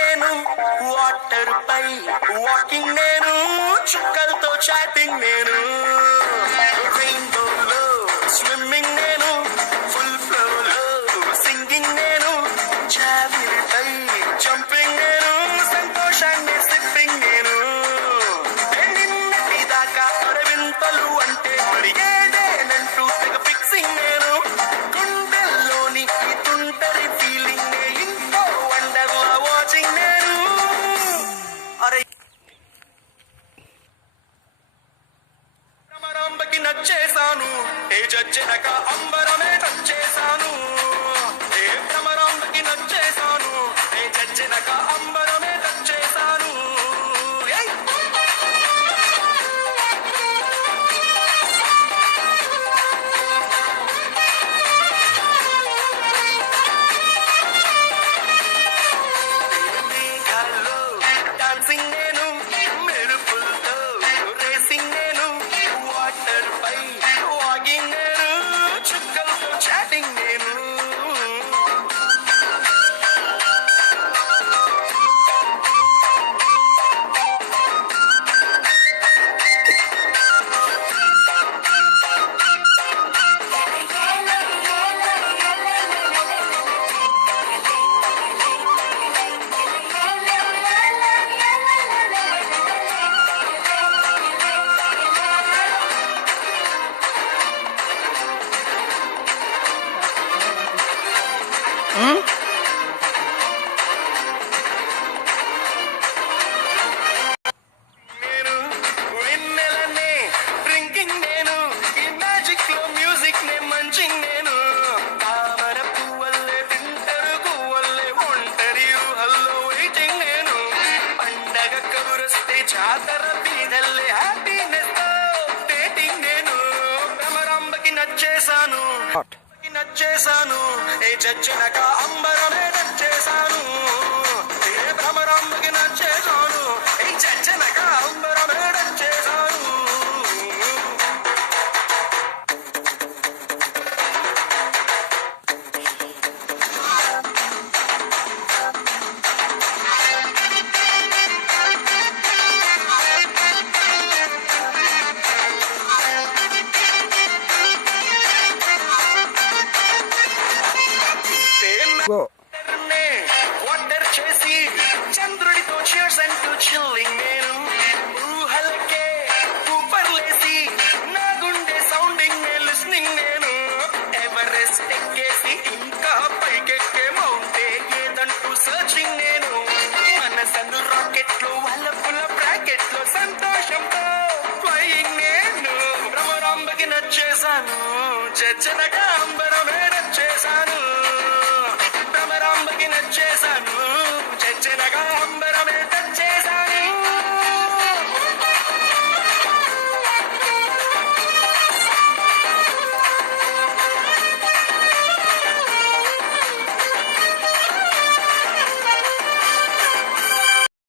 నేను వాటర్ పై వాకింగ్ నేను చుక్కలతో చాటింగ్ నేను రెయిన్బోలో స్విమ్మింగ్ నేను ఫుల్ ఫ్లోలో సింగింగ్ నేను జాబిలిపై జంపింగ్ నేను సంతోషాన్ని స్లిప్పింగ్ నేను నిన్నటి దాకా అరవింతలు అంటే మరి ఏదేనంటూ తెగ ఫిక్సింగ్ నేను గుండెల్లోని ఈ తుంటరి ఫీలింగ్ ఇంకో వండర్లా వాచింగ్ నేను అరే భ్రమరాంబకి నచ్చేసాను ఏ జడ్జనక అంబరమే నచ్చేసాను ఏ భ్రమరాంబకి నచ్చేసాను ఏ జడ్జనక అంబరమే నచ్చేసాను మేఘాల్లో డాన్సింగ్ నేను మెరుపులతో రేసింగ్ నేను వాటర్ పై వాకింగ్ నేను చుక్కలతో చాటింగ్ నేను నేను వెన్నెలనే డ్రింకింగ్ నేను ఈ మ్యాజిక్ లో మ్యూజిక్ నే మంచింగ్ నేను తామర పువ్వల్లే తింటరు పువ్వల్లే ఒంటరి ఊహల్లో వెయిటింగ్ నేను పండగ కబురొస్తే జాతర బీదల్లే హ్యాపీనెస్ తో డేటింగ్ నేను భ్రమరాంబకి నచ్చేసాను నచ్చేసాను ఏ జడ్జనక అంబరమే నచ్చేసాను ఏ భ్రమరాంబకి నచ్చేసాను ఏ జడ్జనక అంబరమే నచ్చేసాను Go. వాటర్ చేసి చంద్రుడితో cheers అంటూ chilling నేను ఊహలకే ఊపర్లేసి నా గుండె సౌండింగ్ లిస్నింగ్ నేను ఎవరెస్ట్ ఎక్కేసి ఇంకా పైకెక్కే మౌంటే ఏదంటూ సర్చింగ్ నేను మనసను రాకెట్ లో వల్లపుల బ్రాకెట్ లో సంతోషంతో ఫ్లయింగ్ నేను భ్రమరాంబకి నచ్చేసాను జడ్జనక అంబరమే